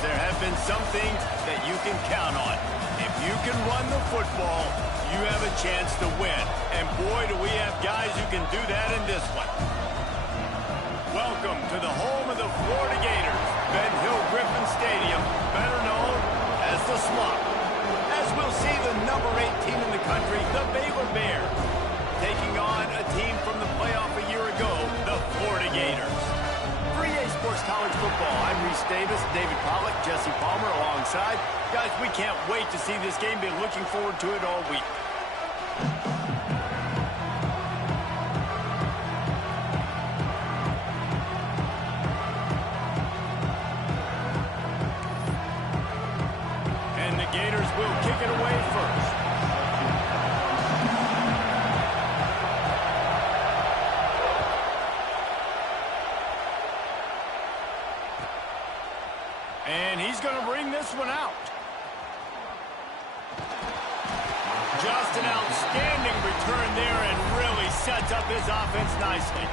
there have been some things that you can count on. If you can run the football, you have a chance to win. And boy, do we have guys who can do that in this one. Welcome to the home of the Florida Gators, Ben Hill Griffin Stadium, better known as the Swamp. As we'll see the number 8 team in the country, the Baylor Bears, taking on a team from the playoff a year ago, the Florida Gators. For EA Sports College Football, I'm Reese Davis, David Pollack, Jesse Palmer alongside. Guys, we can't wait to see this game. Been looking forward to it all week. And the Gators will kick it away first. And he's going to bring this one out. Just an outstanding return there and really sets up his offense nicely.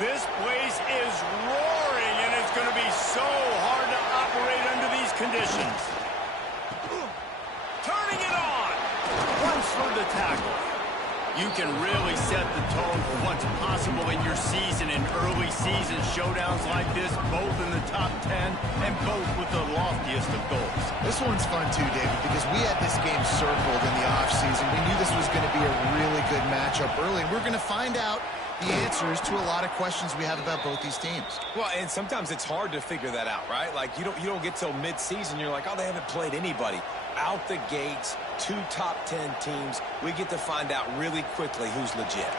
This place is roaring, and it's going to be so hard to operate under these conditions. Turning it on. Runs through the tackle. You can really set the tone for what's possible in your season in early season showdowns like this, both in the top 10 and both with the loftiest of goals. This one's fun too, David, because we had this game circled in the offseason. We knew this was going to be a really good matchup early, and we're going to find out the answers to a lot of questions we have about both these teams. Well, and sometimes it's hard to figure that out, right? Like, you don't get till mid-season, you're like, oh, they haven't played anybody. Out the gates, 2 top 10 teams, we get to find out really quickly who's legit.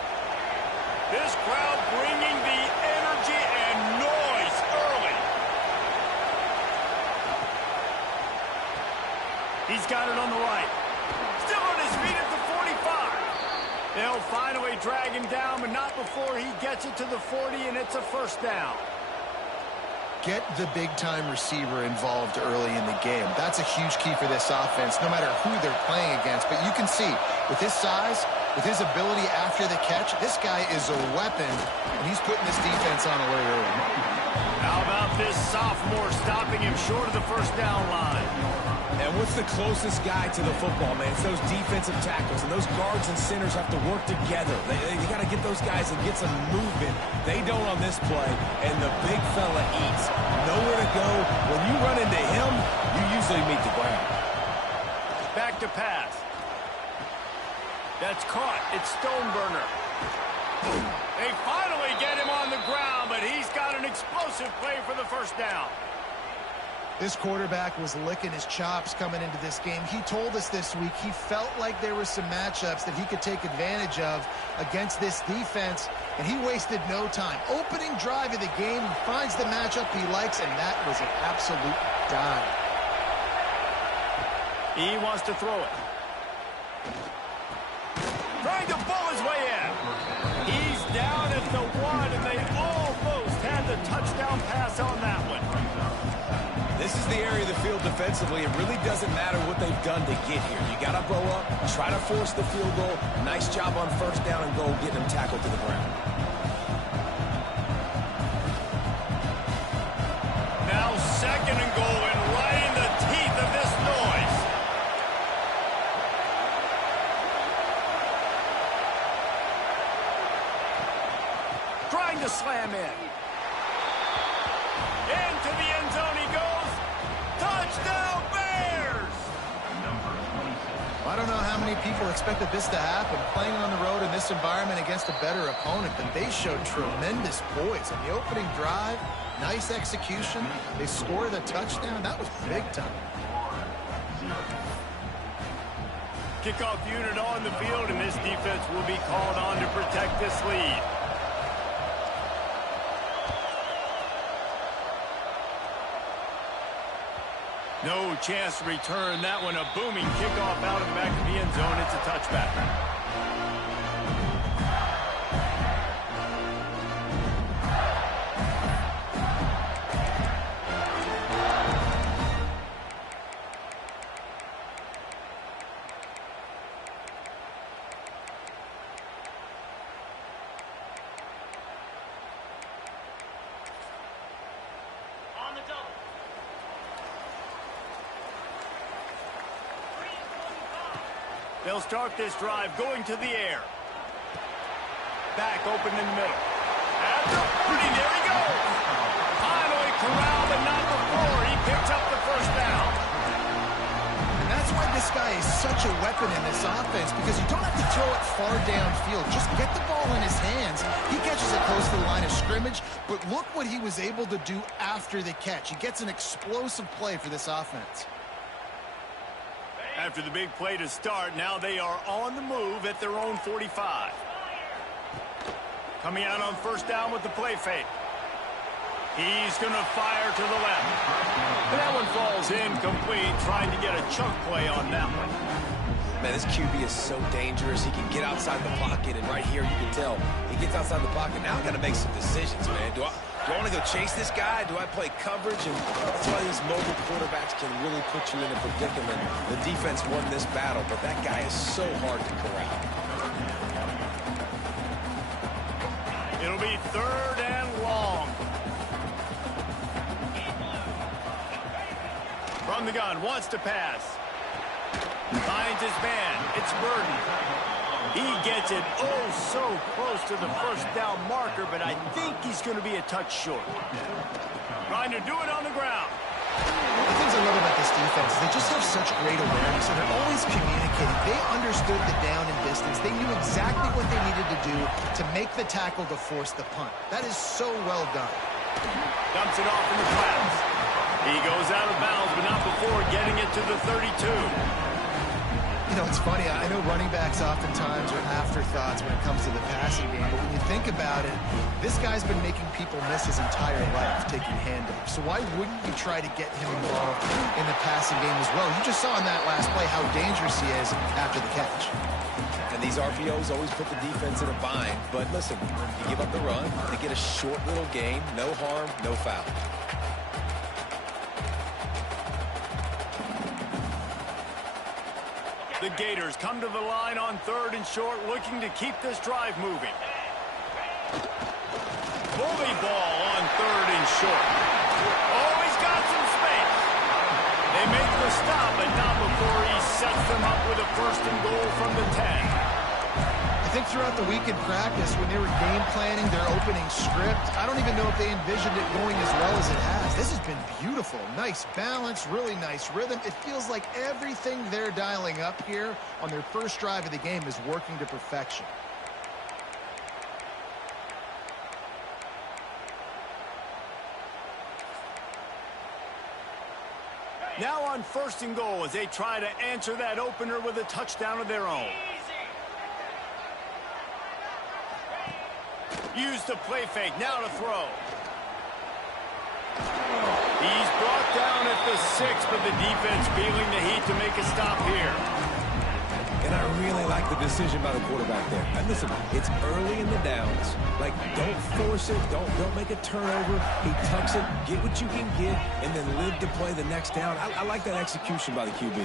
This crowd bringing the energy and noise early. He's got it on the right. Still on his feet at the 45. They'll finally drag him down, but not before he gets it to the 40, and it's a first down. Get the big-time receiver involved early in the game. That's a huge key for this offense, no matter who they're playing against. But you can see, with his size, with his ability after the catch, this guy is a weapon, and he's putting this defense on alert early. How about this sophomore stopping him short of the first down line? And what's the closest guy to the football, man? It's those defensive tackles, and those guards and centers have to work together. They got to get those guys and get some movement. They don't on this play, and the big fella eats. Nowhere to go. When you run into him, you usually meet the ground. Back to pass. That's caught. It's Stoneburner. They finally get him on the ground, but he's got an explosive play for the first down. This quarterback was licking his chops coming into this game. He told us this week he felt like there were some matchups that he could take advantage of against this defense, and he wasted no time. Opening drive of the game, he finds the matchup he likes, and that was an absolute dime. He wants to throw it. Trying to pull his way in. He's down at the 1, and they almost had the touchdown pass on that one. This is the area of the field defensively. It really doesn't matter what they've done to get here. You got to go up, try to force the field goal. Nice job on first down and goal, getting them tackled to the ground. Now 2nd and goal, and right in the teeth of this noise. Trying to slam in. Into the end zone he goes. Touchdown, Bears! I don't know how many people expected this to happen, playing on the road in this environment against a better opponent, but they showed tremendous poise. On the opening drive, nice execution. They scored a touchdown. That was big time. Kickoff unit on the field, and this defense will be called on to protect this lead. No chance to return that one. A booming kickoff out of the back of the end zone. It's a touchback. They'll start this drive going to the air. Back open in the middle. At the 30, there he goes. Finally corralled, but not before. He picks up the first down. And that's why this guy is such a weapon in this offense, because you don't have to throw it far downfield. Just get the ball in his hands. He catches it close to the line of scrimmage, but look what he was able to do after the catch. He gets an explosive play for this offense. After the big play to start, now they are on the move at their own 45. Coming out on first down with the play fake. He's going to fire to the left. And that one falls incomplete, trying to get a chunk play on that one. Man, this QB is so dangerous. He can get outside the pocket, and right here you can tell he gets outside the pocket. Now I got to make some decisions, man. Do I want to go chase this guy? Do I play coverage? And that's why these mobile quarterbacks can really put you in a predicament. The defense won this battle, but that guy is so hard to corral. It'll be 3rd and long. From the gun, wants to pass. Finds his man. It's Burden. He gets it so close to the first down marker, but I think he's going to be a touch short. Trying to do it on the ground. One of the things I love about this defense is they just have such great awareness, and they're always communicating. They understood the down and distance. They knew exactly what they needed to do to make the tackle to force the punt. That is so well done. Dumps it off in the flats. He goes out of bounds, but not before getting it to the 32. You know, it's funny. I know running backs oftentimes are afterthoughts when it comes to the passing game, but when you think about it, this guy's been making people miss his entire life taking handoffs. So why wouldn't you try to get him involved in the passing game as well? You just saw in that last play how dangerous he is after the catch. And these RPOs always put the defense in a bind. But listen, you give up the run, they get a short little gain, no harm, no foul. The Gators come to the line on 3rd and short, looking to keep this drive moving. Bully ball on 3rd and short. Oh, he's got some space. They make the stop, but not before he sets them up with a 1st and goal from the 10. I think throughout the week in practice, when they were game planning their opening script, I don't even know if they envisioned it going as well as it has. This has been beautiful. Nice balance, really nice rhythm. It feels like everything they're dialing up here on their first drive of the game is working to perfection. Now on 1st and goal as they try to answer that opener with a touchdown of their own. Use the play fake, now to throw. He's brought down at the 6, but the defense feeling the heat to make a stop here. And I really like the decision by the quarterback there. And listen, it's early in the downs. Like, don't force it, don't make a turnover. He tucks it, get what you can get, and then live to play the next down. I like that execution by the QB.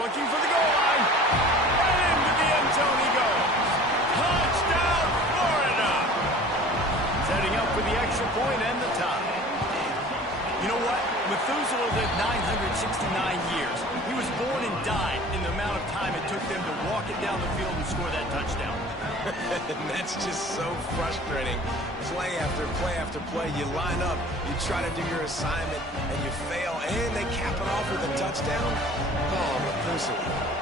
Looking for the goal line. Right into the end zone he goes. Touchdown, Florida! Setting up for the extra point and the tie. You know what? Methuselah lived 969 years. He was born and died in the amount of time it took them to walk it down the field and score that touchdown. That's just so frustrating. Play after play after play. You line up, you try to do your assignment, and you fail, and they cap it off with a touchdown. Oh, Methuselah.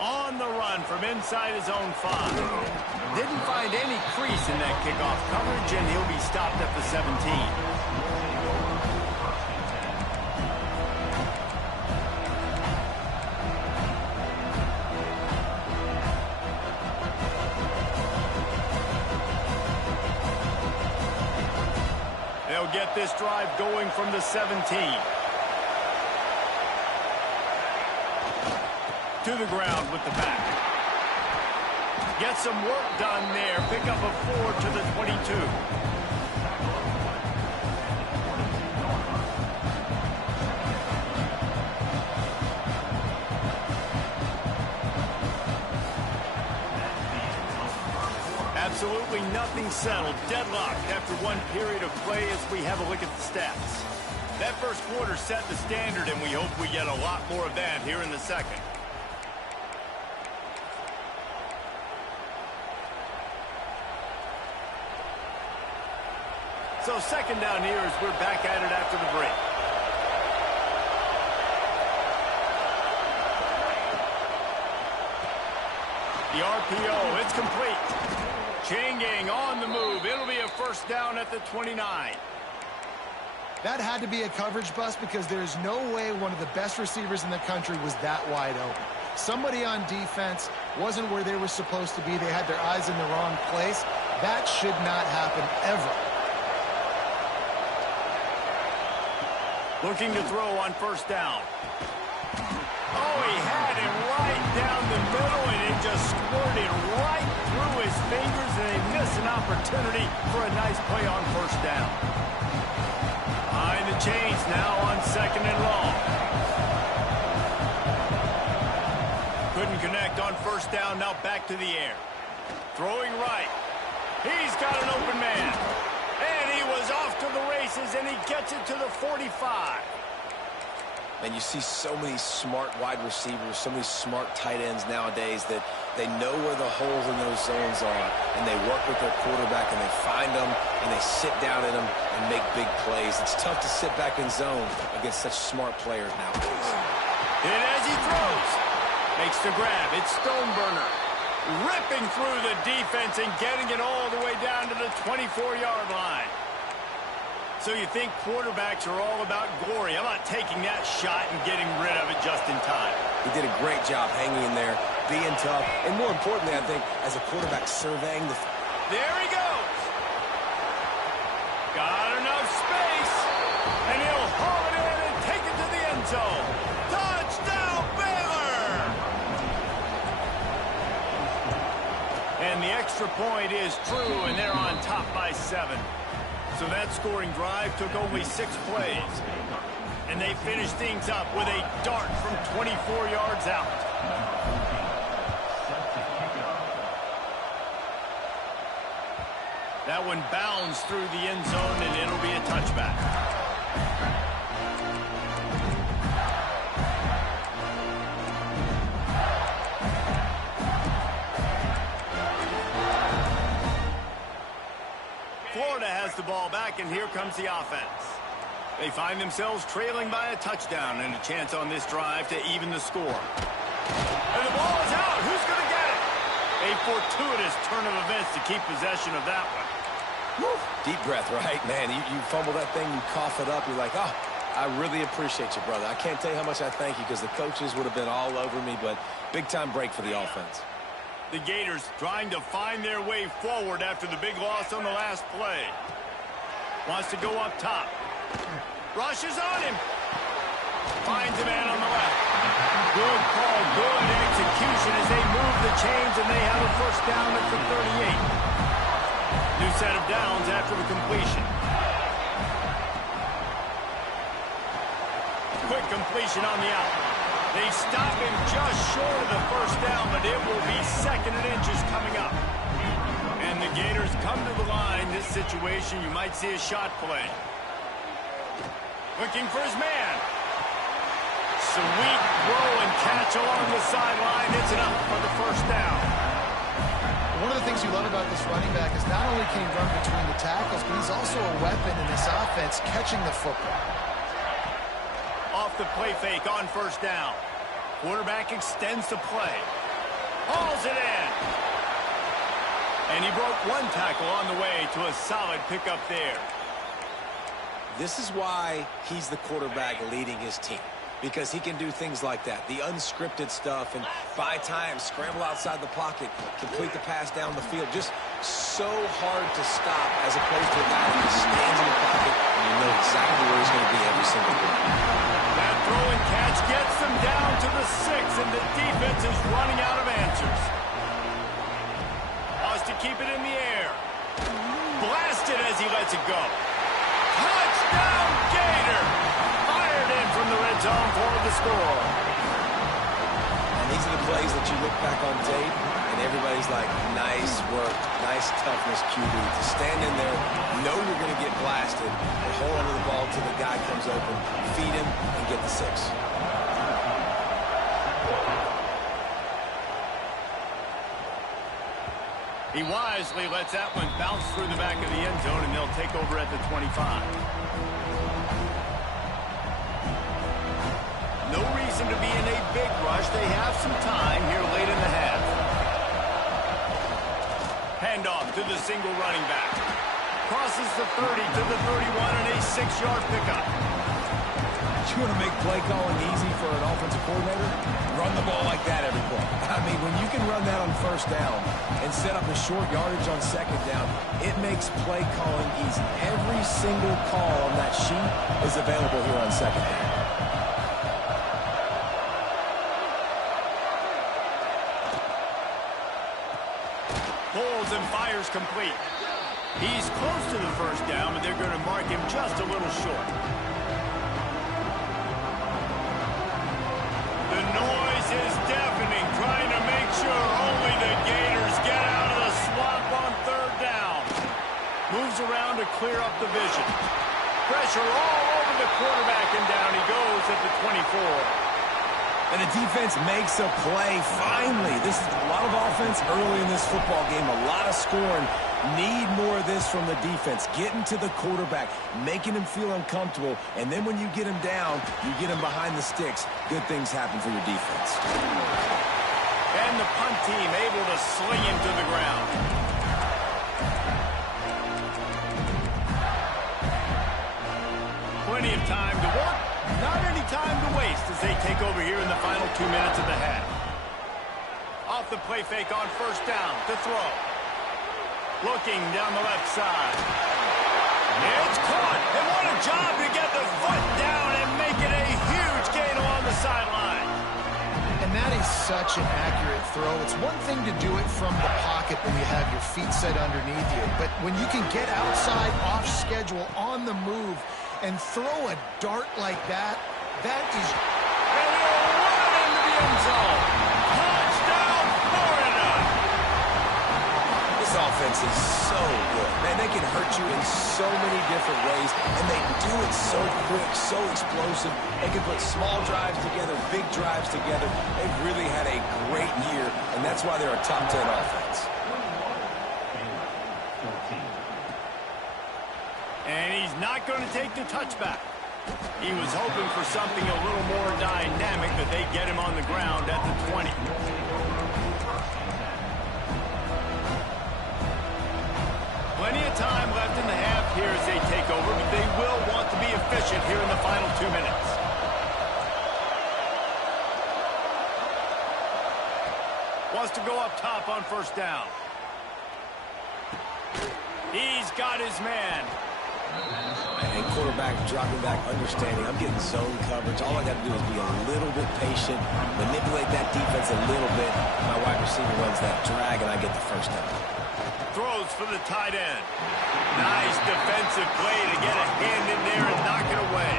On the run from inside his own 5. Didn't find any crease in that kickoff coverage, and he'll be stopped at the 17. They'll get this drive going from the 17. To the ground with the back. Get some work done there. Pick up a 4 to the 22. Absolutely nothing settled. Deadlocked after one period of play as we have a look at the stats. That first quarter set the standard, and we hope we get a lot more of that here in the second. So second down here as we're back at it after the break. The RPO, it's complete. Chain gang on the move. It'll be a first down at the 29. That had to be a coverage bust because there's no way one of the best receivers in the country was that wide open. Somebody on defense wasn't where they were supposed to be. They had their eyes in the wrong place. That should not happen ever. Looking to throw on first down. Oh, he had it right down the middle, and it just squirted right through his fingers, and they missed an opportunity for a nice play on first down. Behind the chains now on second and long. Couldn't connect on first down, now back to the air. Throwing right. He's got an open man. And he was off to the races, and he gets it to the 45. And you see so many smart wide receivers, so many smart tight ends nowadays that they know where the holes in those zones are, and they work with their quarterback, and they find them, and they sit down in them and make big plays. It's tough to sit back in zone against such smart players nowadays. And as he throws, makes the grab. It's Stoneburner ripping through the defense and getting it all the way down to the 24-yard line. So you think quarterbacks are all about glory. How about taking that shot and getting rid of it just in time? He did a great job hanging in there, being tough, and more importantly, I think, as a quarterback surveying the... There he goes. Got enough space, and he'll haul it in and take it to the end zone. Touchdown, Baylor! And the extra point is true, and they're on top by 7. So that scoring drive took only 6 plays. And they finished things up with a dart from 24 yards out. That one bounds through the end zone, and it'll be a touchback. Florida has the ball back, and here comes the offense. They find themselves trailing by a touchdown and a chance on this drive to even the score. And the ball is out. Who's going to get it? A fortuitous turn of events to keep possession of that one. Woo. Deep breath, right? Man, you fumble that thing, you cough it up, you're like, oh, I really appreciate you, brother. I can't tell you how much I thank you because the coaches would have been all over me, but big-time break for the offense. The Gators trying to find their way forward after the big loss on the last play. Wants to go up top. Rushes on him. Finds a man on the left. Good call, good execution as they move the chains, and they have a first down at the 38. New set of downs after the completion. Quick completion on the out. They stop him just short of the first down, but it will be second and inches coming up. And the Gators come to the line. This situation, you might see a shot play. Looking for his man. Sweet throw and catch along the sideline. It's enough for the first down. One of the things you love about this running back is not only can he run between the tackles, but he's also a weapon in this offense catching the football. Off the play fake on first down. Quarterback extends the play. Hauls it in. And he broke one tackle on the way to a solid pickup there. This is why he's the quarterback leading his team, because he can do things like that, the unscripted stuff, and buy time, scramble outside the pocket, complete the pass down the field. Just so hard to stop as opposed to a guy who just stands in the pocket and you know exactly where he's going to be every single play. That throw and catch gets them down to the 6, and the defense is running out of answers. Wants to keep it in the air. Blasted as he lets it go. Touchdown, Gator! Fired in from the red zone for the score. And these are the plays that you look back on tape, and everybody's like, nice work, nice toughness, QB. To stand in there, know you're going to get blasted, and hold onto the ball until the guy comes open, feed him, and get the 6. He wisely lets that one bounce through the back of the end zone, and they'll take over at the 25. No reason to be in a big rush. They have some time here late in the half. Handoff to the single running back. Crosses the 30 to the 31 and a 6-yard pickup. You want to make play calling easy for an offensive coordinator? Run the ball like that every play. I mean, when you can run that on first down and set up a short yardage on second down, it makes play calling easy. Every single call on that sheet is available here on second down. Pulls and fires complete. He's close to the first down, but they're going to mark him just a little short. The noise is deafening, trying to make sure only the Gators get out of the swamp on third down. Moves around to clear up the vision. Pressure all over the quarterback, and down he goes at the 24. And the defense makes a play, finally. This is a lot of offense early in this football game, a lot of scoring. Need more of this from the defense. Getting to the quarterback, making him feel uncomfortable, and then when you get him down, you get him behind the sticks. Good things happen for your defense. And the punt team able to sling him to the ground. Plenty of time to work. Not any time to waste as they take over here in the final 2 minutes of the half. Off the play fake on first down to throw. Looking down the left side. It's caught. And what a job to get the foot down and make it a huge gain along the sideline. And that is such an accurate throw. It's one thing to do it from the pocket when you have your feet set underneath you. But when you can get outside, off schedule, on the move, and throw a dart like that, that is... And he'll run into the end zone. Touchdown, Florida! This offense is so good. Man, they can hurt you in so many different ways, and they do it so quick, so explosive. They can put small drives together, big drives together. They've really had a great year, and that's why they're a top 10 offense. And he's not going to take the touchback. He was hoping for something a little more dynamic, but they get him on the ground at the 20. Plenty of time left in the half here as they take over, but they will want to be efficient here in the final 2 minutes. Wants to go up top on first down. He's got his man. And quarterback dropping back, understanding. I'm getting zone coverage. All I got to do is be a little bit patient, manipulate that defense a little bit. My wide receiver runs that drag, and I get the first down. Throws for the tight end. Nice defensive play to get a hand in there and knock it away.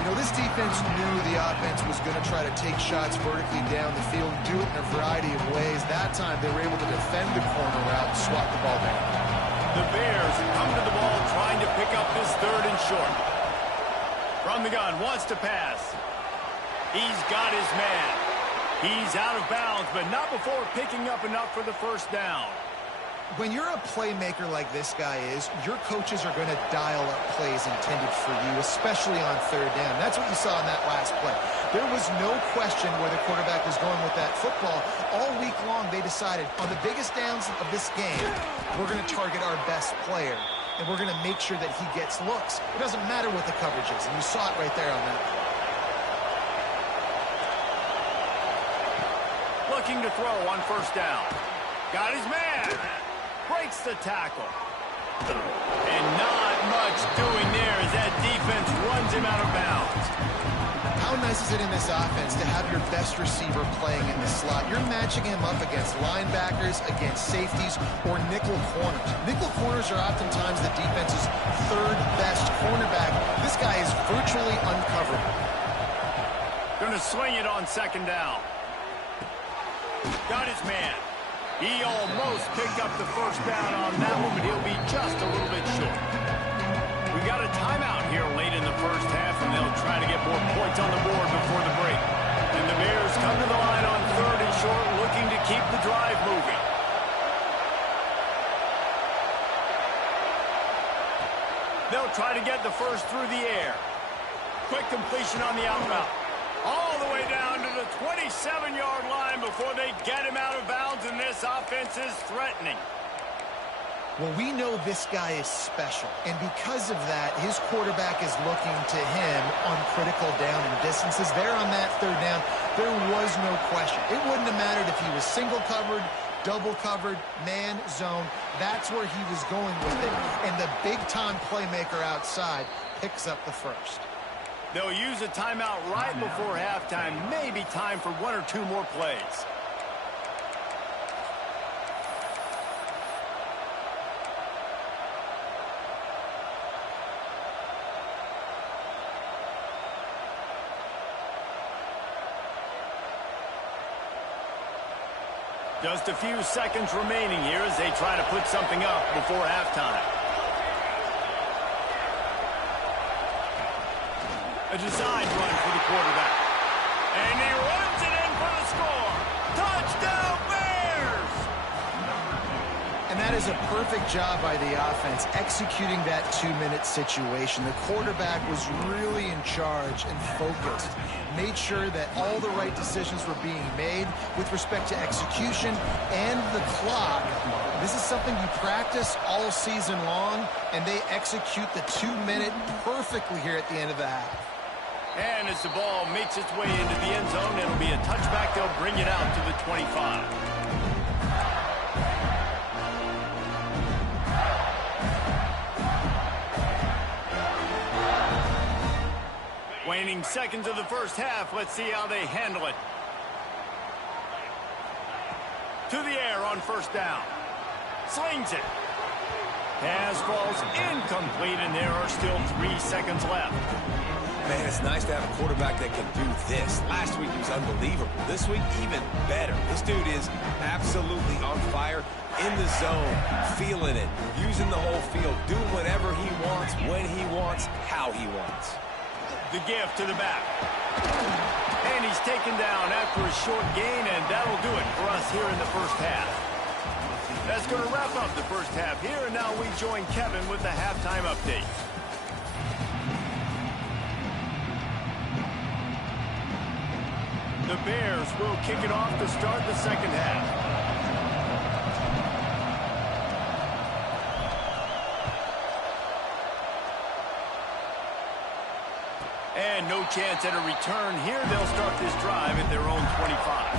You know, this defense knew the offense was going to try to take shots vertically down the field and do it in a variety of ways. That time, they were able to defend the corner route and swat the ball down. The Bears come to the ball trying to pick up this third and short. From the gun, wants to pass. He's got his man. He's out of bounds, but not before picking up enough for the first down. When you're a playmaker like this guy is, your coaches are going to dial up plays intended for you, especially on third down. That's what you saw in that last play. There was no question where the quarterback was going with that football. All week long, they decided, on the biggest downs of this game, we're going to target our best player, and we're going to make sure that he gets looks. It doesn't matter what the coverage is, and you saw it right there on that play. Looking to throw on first down. Got his man. Breaks the tackle. And not much doing there as that defense runs him out of bounds. How nice is it in this offense to have your best receiver playing in the slot? You're matching him up against linebackers, against safeties, or nickel corners. Nickel corners are oftentimes the defense's third best cornerback. This guy is virtually uncoverable. Going to swing it on second down. Got his man. He almost picked up the first down on that one, but he'll be just a little bit short. We got a timeout here late in the first half, and they'll try to get more points on the board before the break. And the Bears come to the line on 3rd and short, looking to keep the drive moving. They'll try to get the first through the air. Quick completion on the out route. All the way down to the 27-yard line before they get him out of bounds, and this offense is threatening. Well, we know this guy is special, and because of that, his quarterback is looking to him on critical down and distances. There on that 3rd down, there was no question. It wouldn't have mattered if he was single covered, double covered, man, zone. That's where he was going with it, and the big-time playmaker outside picks up the first. They'll use a timeout right before halftime. Maybe time for 1 or 2 more plays. Just a few seconds remaining here as they try to put something up before halftime. A design run for the quarterback. And he runs it in for the score. Touchdown, Bears! And that is a perfect job by the offense, executing that 2-minute situation. The quarterback was really in charge and focused. Made sure that all the right decisions were being made with respect to execution and the clock. This is something you practice all season long, and they execute the 2-minute perfectly here at the end of the half. And as the ball makes its way into the end zone, it'll be a touchback. They'll bring it out to the 25. Waning seconds of the first half. Let's see how they handle it. To the air on 1st down. Slings it. Pass falls incomplete, and there are still 3 seconds left. Man, it's nice to have a quarterback that can do this. Last week he was unbelievable. This week, even better. This dude is absolutely on fire, in the zone, feeling it, using the whole field, doing whatever he wants, when he wants, how he wants. The gift to the back. And he's taken down after a short gain, and that'll do it for us here in the first half. That's going to wrap up the first half here, and now we join Kevin with the halftime update. The Bears will kick it off to start the second half. And no chance at a return here. They'll start this drive at their own 25.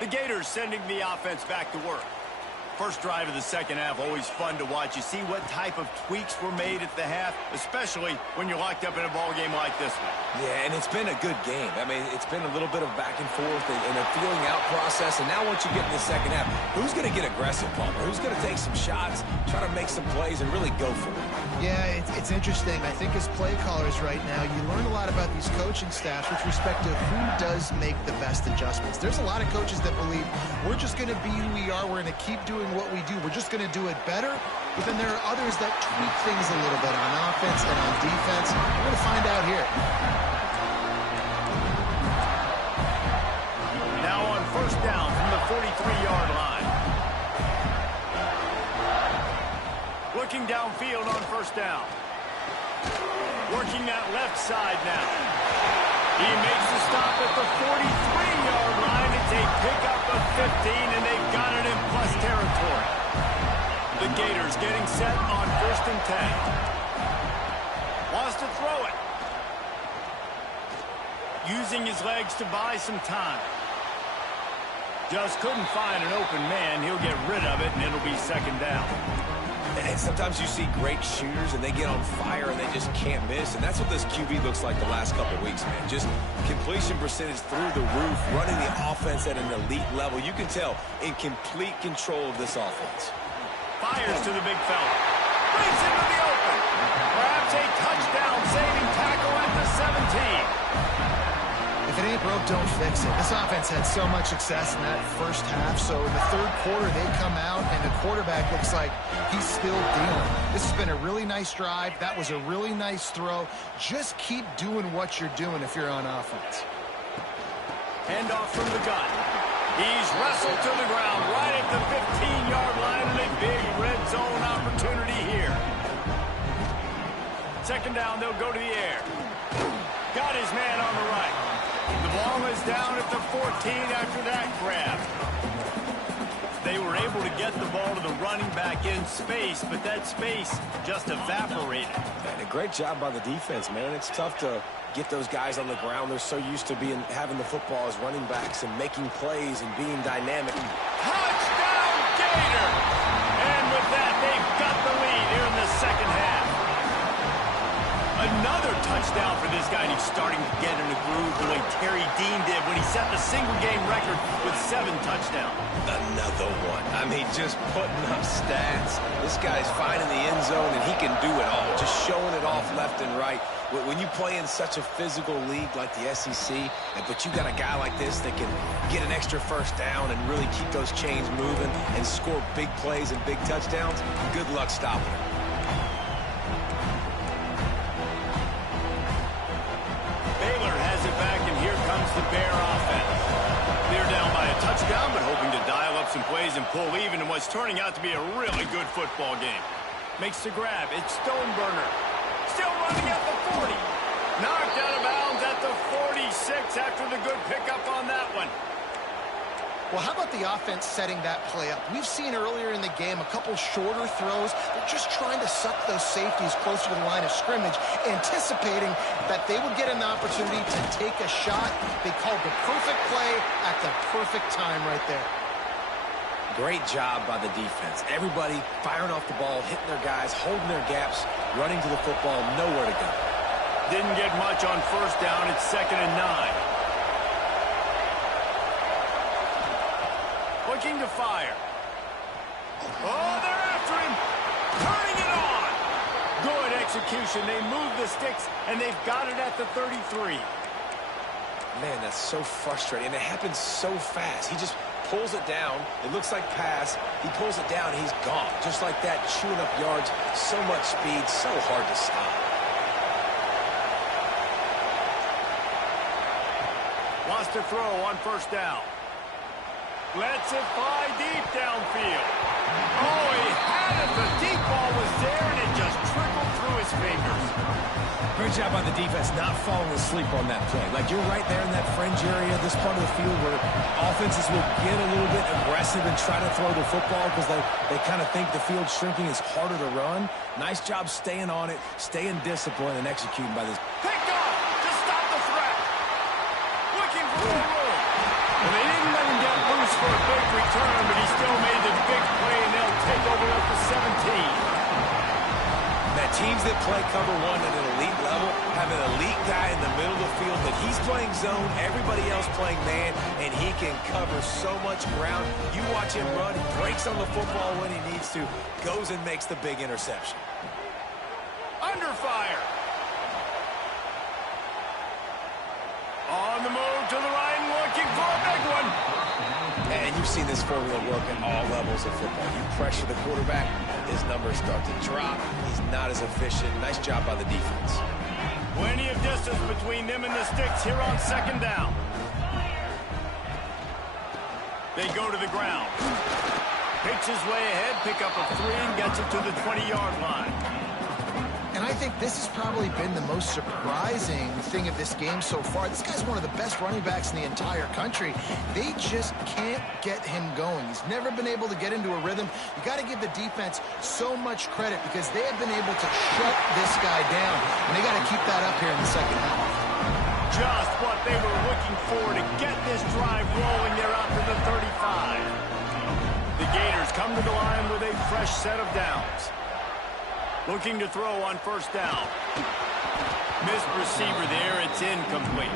The Gators sending the offense back to work. First drive of the second half, always fun to watch. You see what type of tweaks were made at the half, especially when you're locked up in a ball game like this one. Yeah, and it's been a good game. I mean, it's been a little bit of back and forth and a feeling out process. And now once you get in the second half, who's going to get aggressive, Palmer? Who's going to take some shots, try to make some plays, and really go for it? Yeah, it's interesting. I think as play callers right now, you learn a lot about these coaching staffs with respect to who does make the best adjustments. There's a lot of coaches that believe we're just going to be who we are. We're going to keep doing what we do. We're just going to do it better. But then there are others that tweak things a little bit on offense and on defense. We're going to find out here. Now on first down from the 43-yard line. Looking downfield on first down. Working that left side now. He makes the stop at the 43-yard line. It's a pickup of 15, and they've got it in plus territory. The Gators getting set on 1st and 10. Wants to throw it. Using his legs to buy some time. Just couldn't find an open man. He'll get rid of it, and it'll be 2nd down. And sometimes you see great shooters, and they get on fire, and they just can't miss. And that's what this QB looks like the last couple of weeks, man. Just completion percentage through the roof, running the offense at an elite level. You can tell in complete control of this offense. Fires to the big fella. Breaks into the open. It's a touchdown-saving tackle at the 17. If it ain't broke, don't fix it. This offense had so much success in that first half, so in the third quarter, they come out, and the quarterback looks like he's still dealing. This has been a really nice drive. That was a really nice throw. Just keep doing what you're doing if you're on offense. Handoff from the gun. He's wrestled to the ground right at the 15-yard line, and a big red zone opportunity here. Second down, they'll go to the air. Got his man on the right. The ball is down at the 14 after that grab. They were able to get the ball to the running back in space, but that space just evaporated. And a great job by the defense, man. It's tough to get those guys on the ground. They're so used to having the football as running backs and making plays and being dynamic. Touchdown, Gator! And with that, they've got the lead here in the second half. Another touchdown for this guy, and he's starting to get in a groove the way Terry Dean did when he set the single-game record with 7 touchdowns. Another one. I mean, just putting up stats. This guy's finding the end zone, and he can do it all, just showing it off left and right. When you play in such a physical league like the SEC, but you got a guy like this that can get an extra first down and really keep those chains moving and score big plays and big touchdowns, good luck stopping him. The Bear offense. They're down by a touchdown, but hoping to dial up some plays and pull even in what's turning out to be a really good football game. Makes the grab. It's Stoneburner. Still running at the 40. Knocked out of bounds at the 46 after the good pickup on that one. Well, how about the offense setting that play up? We've seen earlier in the game a couple shorter throws. They're just trying to suck those safeties closer to the line of scrimmage, anticipating that they would get an opportunity to take a shot. They called the perfect play at the perfect time right there. Great job by the defense. Everybody firing off the ball, hitting their guys, holding their gaps, running to the football, nowhere to go. Didn't get much on first down. It's 2nd and 9. Looking to fire. Oh, they're after him. Turning it on. Good execution. They move the sticks, and they've got it at the 33. Man, that's so frustrating. And it happens so fast. He just pulls it down. It looks like pass. He pulls it down, and he's gone. Just like that, chewing up yards. So much speed, so hard to stop. Wants to throw on first down. Lets it fly deep downfield. Oh, he had it. The deep ball was there, and it just trickled through his fingers. Great job by the defense not falling asleep on that play. Like, you're right there in that fringe area, this part of the field where offenses will get a little bit aggressive and try to throw the football because they kind of think the field's shrinking is harder to run. Nice job staying on it, staying disciplined, and executing by this. Picked off to stop the threat. Looking for a room. Well, they didn't let him get loose for a big return, but he still made the big play, and they'll take over at the 17. That teams that play cover one at an elite level have an elite guy in the middle of the field that he's playing zone, everybody else playing man, and he can cover so much ground. You watch him run, he breaks on the football when he needs to, goes and makes the big interception. Under fire. On the move to the right, looking for a big one. And you've seen this formula work at all levels of football. You pressure the quarterback, his numbers start to drop. He's not as efficient. Nice job by the defense. Plenty of distance between them and the sticks here on second down. They go to the ground. Picks his way ahead, pick up a 3, and gets it to the 20-yard line. And I think this has probably been the most surprising thing of this game so far. This guy's one of the best running backs in the entire country. They just can't get him going. He's never been able to get into a rhythm. You got to give the defense so much credit because they have been able to shut this guy down. And they got to keep that up here in the second half. Just what they were looking for to get this drive rolling there out to the 35. The Gators come to the line with a fresh set of downs. Looking to throw on first down. Missed receiver there. It's incomplete.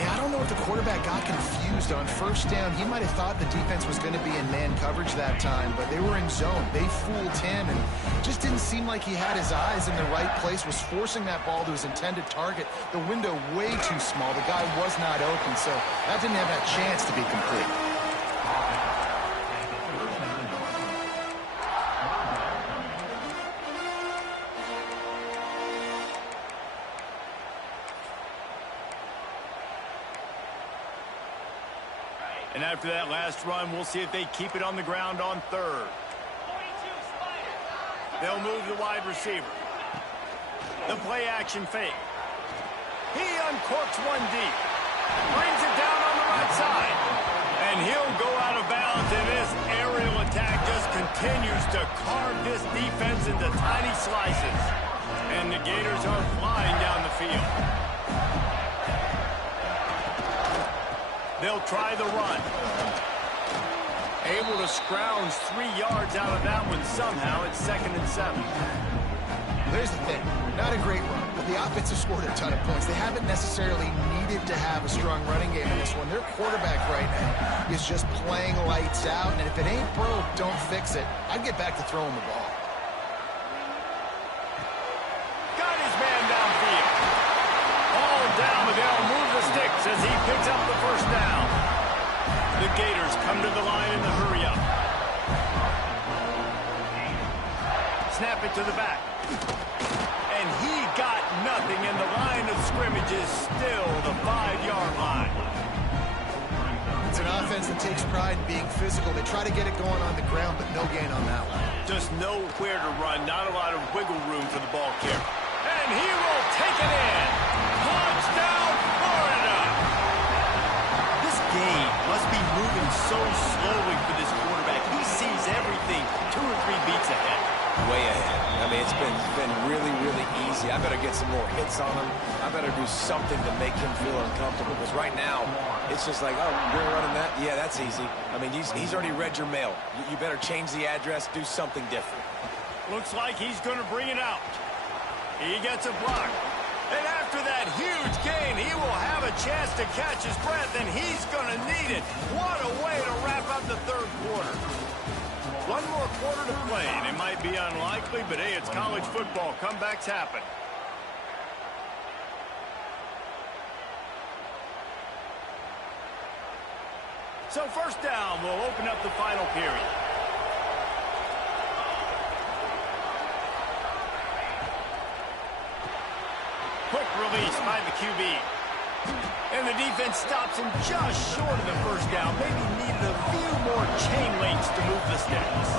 Yeah, I don't know if the quarterback got confused on first down. He might have thought the defense was going to be in man coverage that time, but they were in zone. They fooled him, and just didn't seem like he had his eyes in the right place, was forcing that ball to his intended target. The window way too small. The guy was not open, so that didn't have that chance to be complete. And after that last run, we'll see if they keep it on the ground on third. They'll move the wide receiver. The play action fake. He uncorks one deep. Brings it down on the right side. And he'll go out of bounds, and this aerial attack just continues to carve this defense into tiny slices. And the Gators are flying down the field. They'll try the run. Able to scrounge 3 yards out of that one somehow. It's 2nd and 7. There's the thing. Not a great run, but the offense has scored a ton of points. They haven't necessarily needed to have a strong running game in this one. Their quarterback right now is just playing lights out, and if it ain't broke, don't fix it. I'd get back to throwing the ball. Got his man downfield. All down, but they'll move the sticks as he picks up the first down. The Gators come to the line in the hurry up. Snap it to the back. And he got nothing, and the line of scrimmage is still the 5-yard line. It's an offense that takes pride in being physical. They try to get it going on the ground, but no gain on that one. Just nowhere to run, not a lot of wiggle room for the ball carrier. And he will take it in. Touchdown, Florida! This game must be moving so slowly for this quarterback. He sees everything 2 or 3 beats ahead. Way ahead. I mean, it's been really, really easy. I better get some more hits on him. I better do something to make him feel uncomfortable. Because right now, it's just like, oh, you're running that? Yeah, that's easy. I mean, he's already read your mail. You better change the address, do something different. Looks like he's going to bring it out. He gets a block. And after that huge gain, he will have a chance to catch his breath, and he's going to need it. What a way to wrap up the third quarter. One more quarter to play, and it might be unlikely, but hey, it's college football. Comebacks happen. So first down will open up the final period. Quick release by the QB. And the defense stops him just short of the first down. Maybe needed a few more chain links to move the sticks.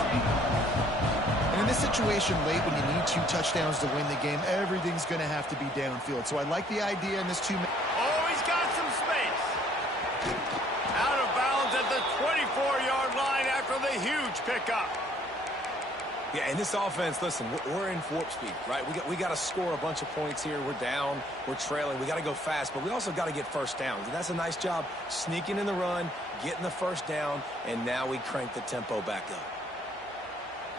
And in this situation late, when you need 2 touchdowns to win the game, everything's going to have to be downfield. So I like the idea in this 2 minutes. Oh, he's got some space. Out of bounds at the 24-yard line after the huge pickup. Yeah, and this offense, listen, we're in warp speed, right? We got to score a bunch of points here. We're down. We're trailing. We got to go fast, but we also got to get first downs. And that's a nice job sneaking in the run, getting the first down, and now we crank the tempo back up.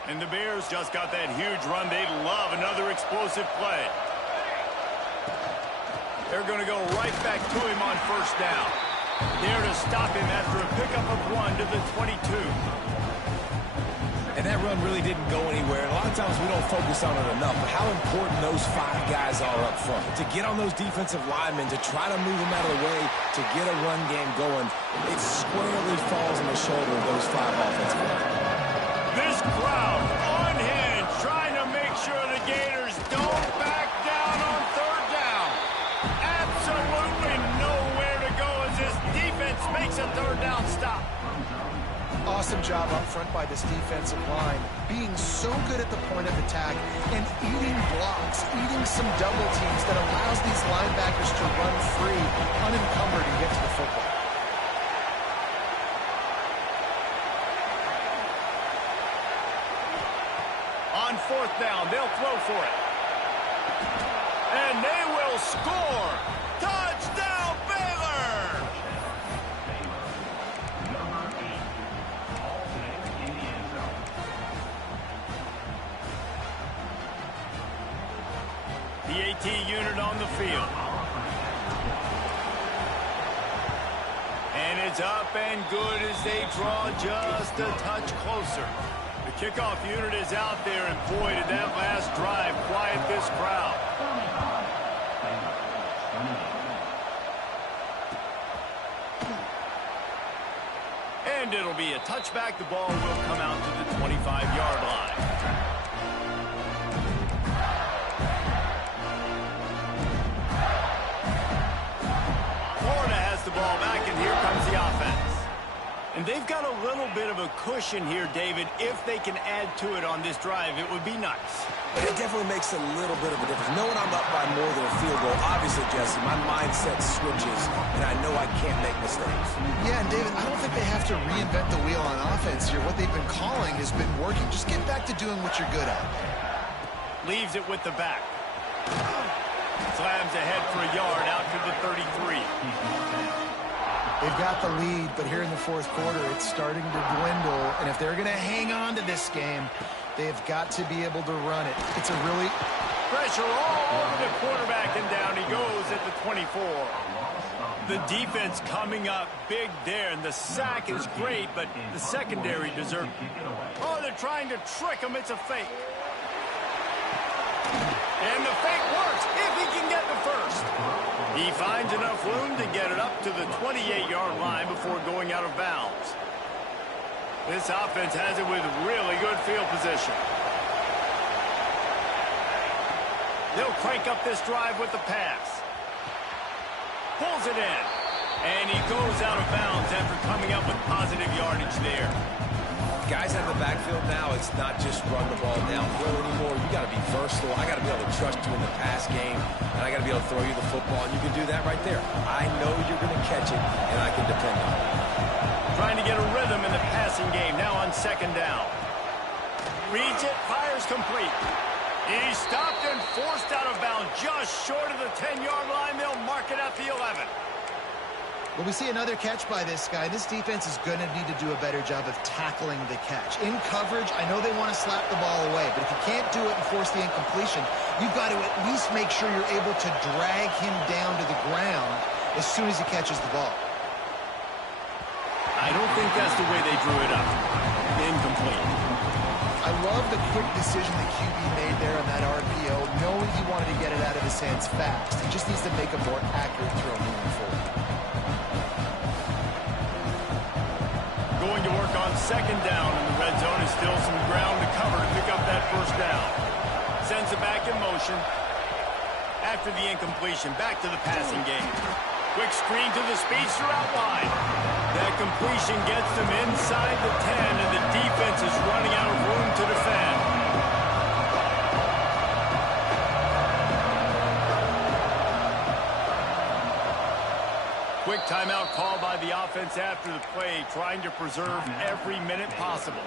And the Bears just got that huge run. They'd love another explosive play. They're going to go right back to him on first down. There to stop him after a pickup of 1 to the 22. And that run really didn't go anywhere. And a lot of times we don't focus on it enough, but how important those 5 guys are up front. To get on those defensive linemen, to try to move them out of the way, to get a run game going, it squarely falls on the shoulder of those 5 offensive linemen. This crowd unhinged, trying to make sure the Gators don't back down on third down. Absolutely nowhere to go as this defense makes a third down stop. Awesome job up front by this defensive line, being so good at the point of attack and eating blocks, eating some double teams that allows these linebackers to run free, unencumbered, and get to the football. On fourth down, they'll throw for it. And they will score. Touchdown, Baylor! The AT unit on the field. And it's up and good as they draw just a touch closer. The kickoff unit is out there, and boy, did that last drive quiet this crowd. And it'll be a touchback. The ball will come out to the 25-yard line. Florida has the ball back, and here comes the offense. And they've got a little bit of a cushion here, David. If they can add to it on this drive, it would be nice. It definitely makes a little bit of a difference. Knowing I'm up by more than a field goal, obviously, Jesse, my mindset switches, and I know I can't make mistakes. Yeah, and David, I don't think they have to reinvent the wheel on offense here. What they've been calling has been working. Just get back to doing what you're good at. Leaves it with the back. Slams ahead for a yard out to the 33. They've got the lead, but here in the fourth quarter, it's starting to dwindle. And if they're going to hang on to this game, they've got to be able to run it. It's a really... Pressure all over the quarterback, and down he goes at the 24. The defense coming up big there, and the sack is great, but the secondary deserves... Oh, they're trying to trick him. It's a fake. And the fake works if he can get the first. He finds enough room to get it up to the 28-yard line before going out of bounds. This offense has it with really good field position. They'll crank up this drive with the pass. Pulls it in. And he goes out of bounds after coming up with positive yardage there. Guys out of the backfield now, it's not just run the ball downhill anymore. You got to be versatile. I got to be able to trust you in the pass game, and I got to be able to throw you the football, and you can do that right there. I know you're going to catch it, and I can depend on it. Trying to get a rhythm in the passing game, now on second down. Reads it, fires complete. He's stopped and forced out of bounds just short of the 10-yard line. They'll mark it at the 11. Well, we see another catch by this guy. This defense is going to need to do a better job of tackling the catch. In coverage, I know they want to slap the ball away, but if you can't do it and force the incompletion, you've got to at least make sure you're able to drag him down to the ground as soon as he catches the ball. I don't think that's the way they drew it up. Incomplete. I love the quick decision the QB made there on that RPO, knowing he wanted to get it out of his hands fast. He just needs to make a more accurate throw moving forward. Going to work on second down, and the red zone is still some ground to cover to pick up that first down. Sends it back in motion. After the incompletion, back to the passing game. Quick screen to the speedster out wide. That completion gets them inside the 10, and the defense is running out of room to defend. Quick timeout call by the offense after the play, trying to preserve every minute possible.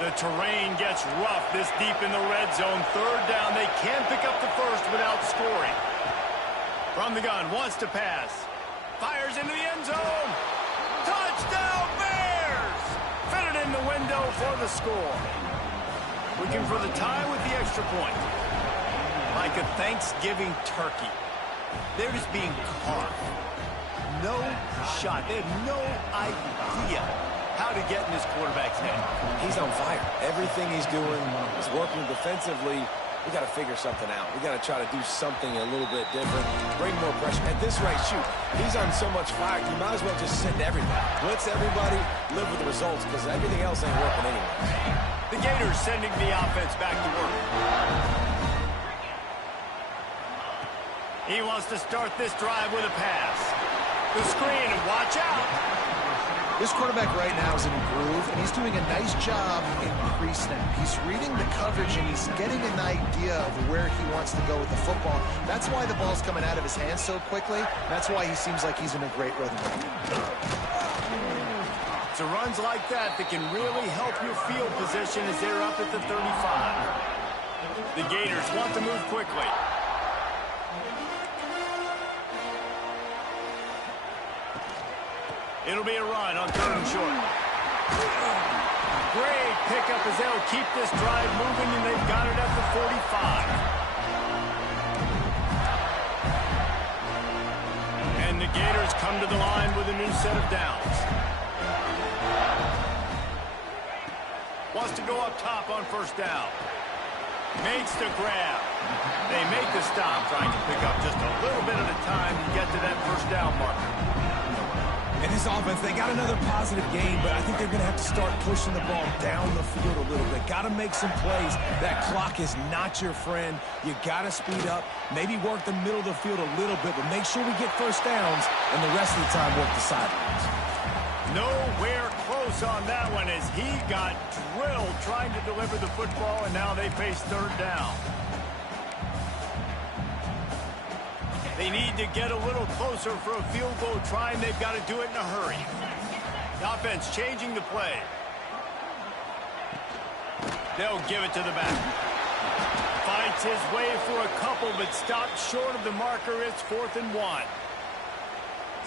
The terrain gets rough this deep in the red zone. Third down, they can pick up the first without scoring. From the gun, wants to pass. Fires into the end zone. Touchdown, Bears! Fitted in the window for the score. Looking for the tie with the extra point. Like a Thanksgiving turkey. They're just being carved. No shot. They have no idea how to get in this quarterback's head. He's on fire. Everything he's doing is working defensively. We got to figure something out. We got to try to do something a little bit different. Bring more pressure. At this rate, shoot, he's on so much fire, you might as well just send everybody. Blitz everybody, live with the results, because everything else ain't working anyway. The Gators sending the offense back to work. He wants to start this drive with a pass. The screen, and watch out. This quarterback right now is in a groove, and he's doing a nice job in pre-snap. He's reading the coverage, and he's getting an idea of where he wants to go with the football. That's why the ball's coming out of his hands so quickly. That's why he seems like he's in a great rhythm. It's a runs like that that can really help your field position as they're up at the 35. The Gators want to move quickly. It'll be a run on third and short. Great pickup as they'll keep this drive moving, and they've got it at the 45. And the Gators come to the line with a new set of downs. Wants to go up top on first down. Makes the grab. They make the stop, trying to pick up just a little bit at a time to get to that first down marker. And this offense, they got another positive game, but I think they're going to have to start pushing the ball down the field a little bit. Got to make some plays. That clock is not your friend. You got to speed up, maybe work the middle of the field a little bit, but make sure we get first downs, and the rest of the time work the sidelines. Nowhere close on that one as he got drilled trying to deliver the football, and now they face third down. They need to get a little closer for a field goal try, and they've got to do it in a hurry. The offense changing the play. They'll give it to the back. Fights his way for a couple, but stopped short of the marker. It's 4th and 1.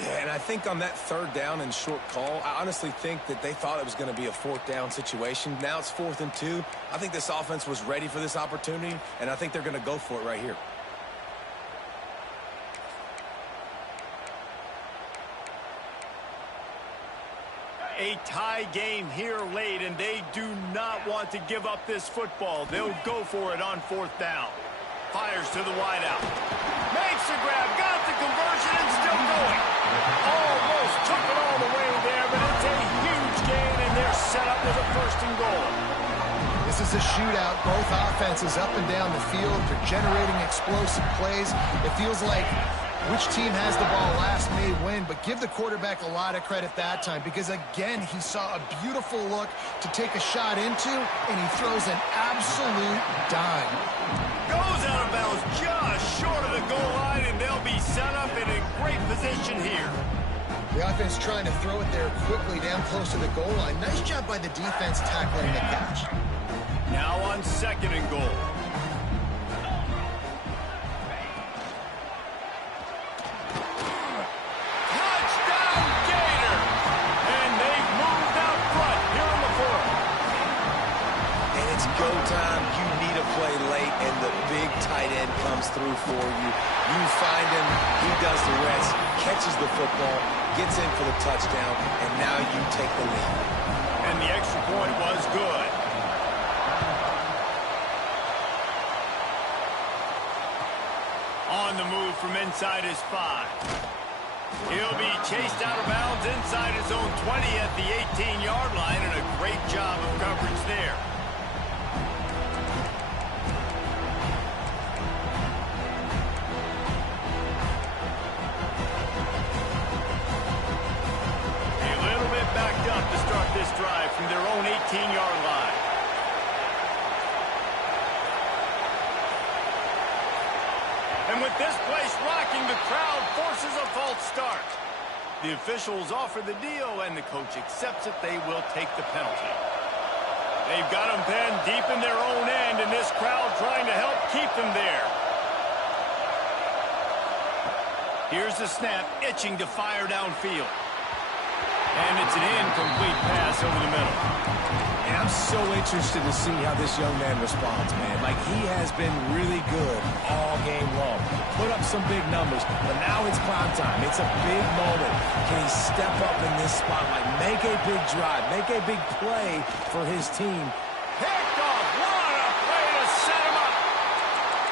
Yeah, and I think on that third down and short call, I honestly think that they thought it was going to be a 4th down situation. Now it's 4th and 2. I think this offense was ready for this opportunity, and I think they're going to go for it right here. A tie game here late, and they do not want to give up this football. They'll go for it on 4th down. Fires to the wideout. Makes the grab, got the conversion, and still going. Almost took it all the way there, but it's a huge gain, and they're set up with a 1st and goal. This is a shootout. Both offenses up and down the field. They're generating explosive plays. It feels like which team has the ball last may win, but give the quarterback a lot of credit that time because, again, he saw a beautiful look to take a shot into, and he throws an absolute dime. Goes out of bounds just short of the goal line, and they'll be set up in a great position here. The offense trying to throw it there quickly down close to the goal line. Nice job by the defense tackling the catch. Now on 2nd and goal. Go time, you need a play late, and the big tight end comes through for you. You find him, he does the rest, catches the football, gets in for the touchdown, and now you take the lead. And the extra point was good. On the move from inside his 5. He'll be chased out of bounds inside his own 20 at the 18-yard line, and a great job of coverage there. To start this drive from their own 18-yard line. And with this place rocking, the crowd forces a false start. The officials offer the deal, and the coach accepts it. They will take the penalty. They've got them penned deep in their own end, and this crowd trying to help keep them there. Here's the snap, itching to fire downfield. And it's an incomplete pass over the middle. And I'm so interested to see how this young man responds, man. Like, he has been really good all game long. Put up some big numbers, but now it's prime time. It's a big moment. Can he step up in this spotlight, make a big drive, make a big play for his team? Picked off. What a play to set him up.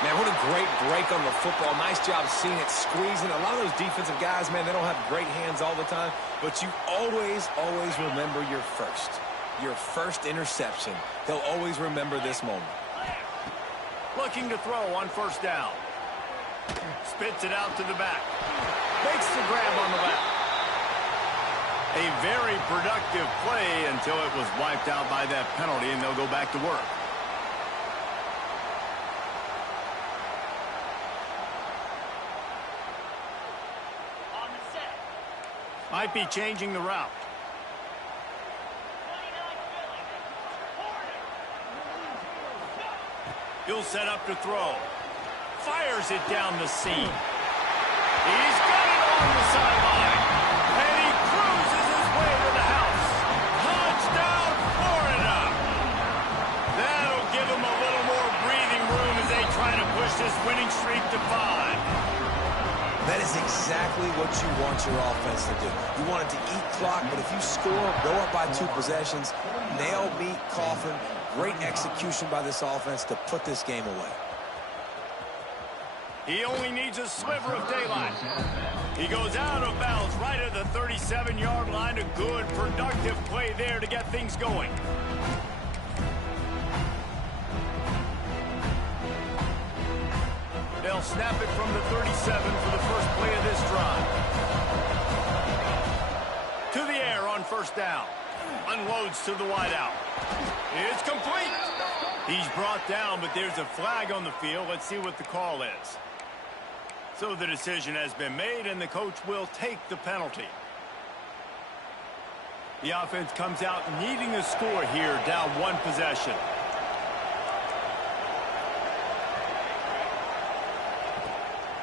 Man, what a great break on the football. Nice job seeing it, squeezing. A lot of those defensive guys, man, they don't have great hands all the time, but you always remember your first interception. They'll always remember this moment. Looking to throw on 1st down. Spits it out to the back. Makes the grab on the left. A very productive play until it was wiped out by that penalty, and they'll go back to work. Might be changing the route. He'll set up to throw. Fires it down the seam. He's got it on the sideline. And he cruises his way to the house. Touchdown! you want your offense to do. You want it to eat clock, but if you score, go up by 2 possessions, nail, meet, coffin. Great execution by this offense to put this game away. He only needs a sliver of daylight. He goes out of bounds right at the 37-yard line. A good, productive play there to get things going. They'll snap it from the 37 for the first play of this drive. To the air on first down. Unloads to the wideout. It's complete. He's brought down, but there's a flag on the field. Let's see what the call is. So the decision has been made, and the coach will take the penalty. The offense comes out needing a score here, down 1 possession.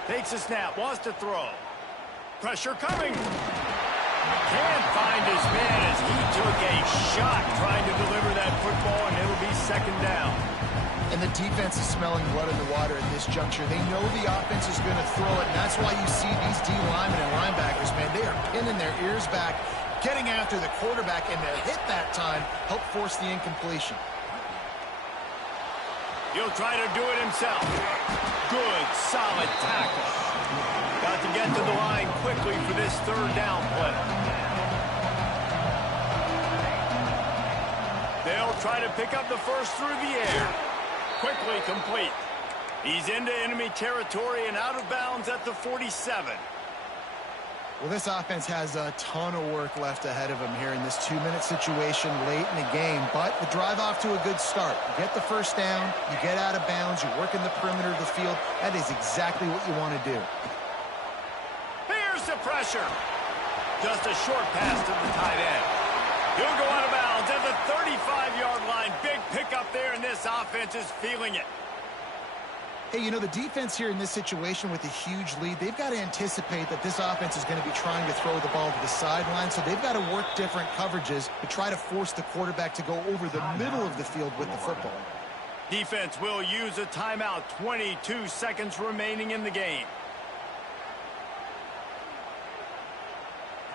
Takes a snap, wants to throw. Pressure coming. Can't find his man as he took a shot trying to deliver that football, and it'll be second down. And the defense is smelling blood in the water at this juncture. They know the offense is going to throw it, and that's why you see these D linemen and linebackers, man, they are pinning their ears back, getting after the quarterback, and to hit that time, help force the incompletion. He'll try to do it himself. Good, solid tackle. Got to get to the line quickly for this third down play. They'll try to pick up the first through the air. Quickly complete. He's into enemy territory and out of bounds at the 47. Well, this offense has a ton of work left ahead of them here in this 2-minute situation late in the game, but the drive off to a good start. You get the first down, you get out of bounds, you work in the perimeter of the field. That is exactly what you want to do. Here's the pressure. Just a short pass to the tight end. He'll go out of bounds at the 35-yard line. Big pickup there, and this offense is feeling it. Hey, you know, the defense here in this situation with a huge lead, they've got to anticipate that this offense is going to be trying to throw the ball to the sideline, so they've got to work different coverages to try to force the quarterback to go over the middle of the field with the football. Defense will use a timeout. 22 seconds remaining in the game.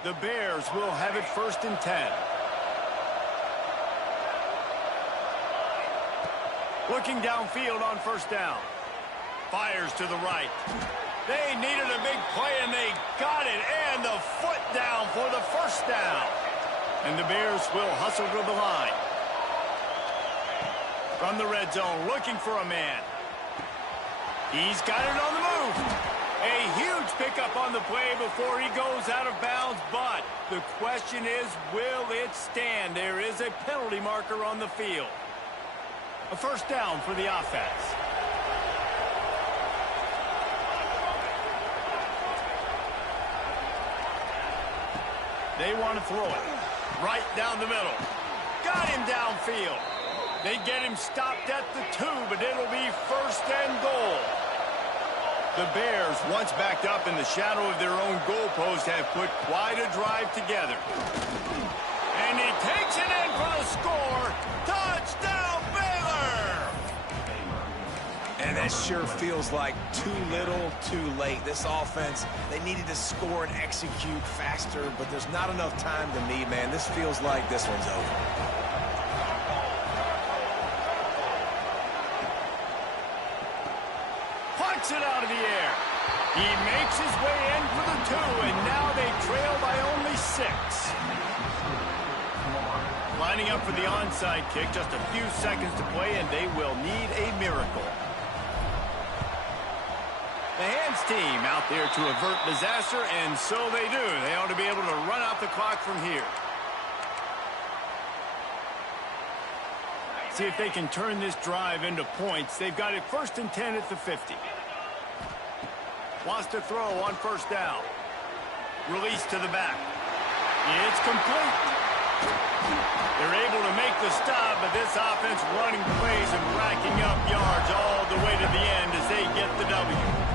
The Bears will have it 1st and 10. Looking downfield on first down. Fires to the right. They needed a big play, and they got it. And the foot down for the first down. And the Bears will hustle to the line. From the red zone, looking for a man. He's got it on the move. A huge pickup on the play before he goes out of bounds, but the question is, will it stand? There is a penalty marker on the field. A first down for the offense. They want to throw it right down the middle. Got him downfield. They get him stopped at the 2, but it'll be 1st and goal. The Bears, once backed up in the shadow of their own goalpost, have put quite a drive together. And he takes it in for the score. Touchdown, Baylor! And that sure feels like too little, too late. This offense, they needed to score and execute faster, but there's not enough time to me, man. This feels like this one's over. Punts it out of the air. He makes his way in for the 2, and now they trail by only 6. Lining up for the onside kick, just a few seconds to play, and they will need a miracle. The hands team out there to avert disaster, and so they do. They ought to be able to run out the clock from here. See if they can turn this drive into points. They've got it 1st and 10 at the 50. Wants to throw on first down. Release to the back. It's complete. They're able to make the stop, but this offense running plays and racking up yards all the way to the end as they get the W.